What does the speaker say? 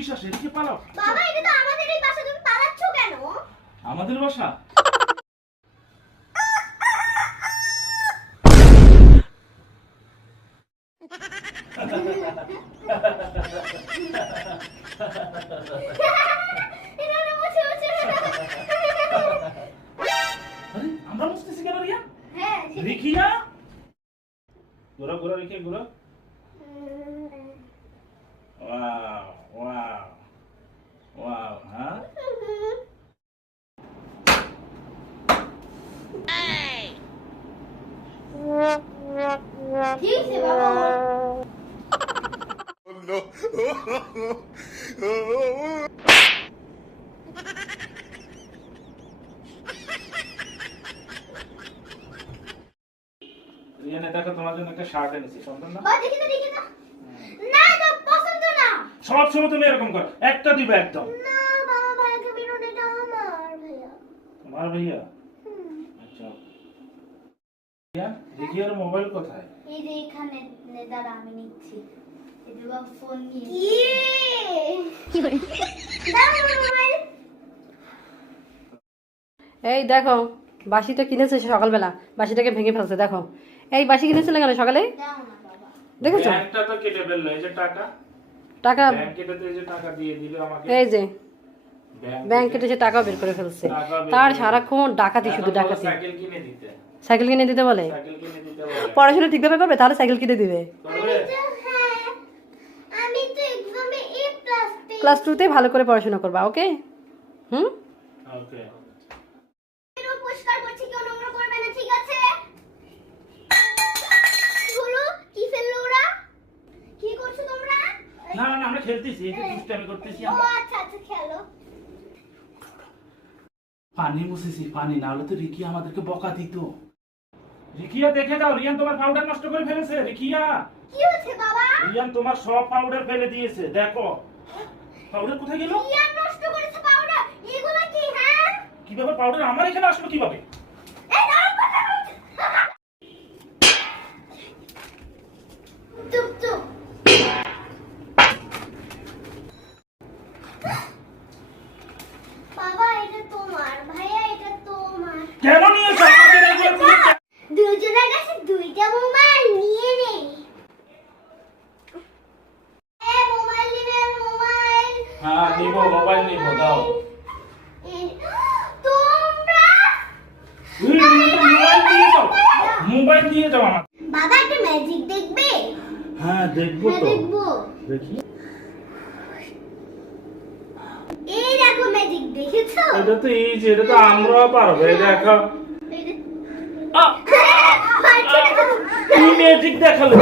Police আসে, এদিকে পালাও। বাবা এটা তো আমাদেরই বাসা, তুমি পালাচ্ছ কেন? আমাদের বাসা? আরে আমরা মুছতেছি কেন রিয়া? হ্যাঁ রিকিয়া ঘোরা ঘোরা রিকিয়া ঘোরা। Wow wow wow. হ্যাঁ ঠিক আছে বাবা। রিয়া দেখো তোমার জন্য একটা শার্ট এনেছি, সুন্দর না? বাবা দেখি না। না তো পছন্দ না। সব সময় তুমি এরকম করো, একটা দিবে একদম। না বাবা ভাইকে বিরোধ, এটা আমার ভাইয়া। তোমার ভাইয়া? আচ্ছা রিয়া, রিকিয়ার মোবাইল কোথায়? এই যে এখানে দাঁড়া আমি নিচ্ছি। এই যে বাবা ফোন নিয়ে কি করে দাও মোবাইল। এই দেখো বাসিটা কিনেছে সকালবেলা, বাসিটাকে ভেঙে ফেলছে। দেখো এই বাসি কিনেছিল কেন সকালে, দাও না বাবা। দেখেছো? ব্যাংকটা তো কেটে ফেললো, এই যে টাকা, টাকা ব্যাংক কেটে তো এই যে টাকা দিয়ে দিল আমাকে। এই যে ব্যাংক ব্যাংক কেটে সে টাকাও বের করে ফেলছে। টাকা বের তার করে সারাক্ষণ ডাকাতি, শুধু এখন বলো ডাকাতি। সাইকেল কিনে দিতে, সাইকেল কিনে দিতে বলে? সাইকেল কিনে দিতে বলে। পড়াশোনা ঠিকভাবে করবে তাহলে সাইকেল কিনে দিবে। করবে? হ্যাঁ আমি তো এক্সামে A+ পেয়েছি। ক্লাস 2 তে ভালো করে পড়াশোনা করবা, ওকে? হুম ওকে। এরও পরিষ্কার করছি, কেউ নোংরা করবে না, ঠিক আছে? হলো কি ফেললো ওরা? কি করছো তোমরা? না না না, আমরা খেলতেছি, এই যে দুষ্টামি করতেছি ও আমরা। আচ্ছা আচ্ছা খেলো। পানি মুছেছি, পানি না হলে তো রিকিয়া আমাদেরকে বকা দিত। রিকিয়া দেখে দাও, রিয়ান তোমার পাউডার নষ্ট করে ফেলেছে। রিকিয়া, কি হচ্ছে বাবা? রিয়ান তোমার সব পাউডার ফেলে দিয়েছে, দেখো। পাউডার কোথায় গেল? কি আর নষ্ট করেছে পাউডার? এগুলো কি হ্যাঁ? কি ব্যাপার, পাউডার আমার এখানে আসলো কিভাবে? এই দাঁড়াও কথা বলছি। চুপ চুপ। বাবা এটা তোমার, ভাইয়া এটা তোমার। কেন নিয়েছো আমাদের এগুলো দিয়ে? দুজনের কাছে দুইটা মোবাইল নিয়ে নেই। মোবাইল নিবে, মোবাইল। হ্যাঁ নিব, মোবাইল নিব, দাও। তোমরা মোবাইল দিয়ে যাও, মোবাইল দিয়ে যাও আমার। বাবা একটা ম্যাজিক দেখবে? হ্যাঁ দেখবো হ্যাঁ তো, দেখবো। দেখি। এই দেখো ম্যাজিক, দেখেছো? এটা তো ইজি, এটা তো আমরাও পারবো। এই দেখো, পারছো না? কি ম্যাজিক দেখালো।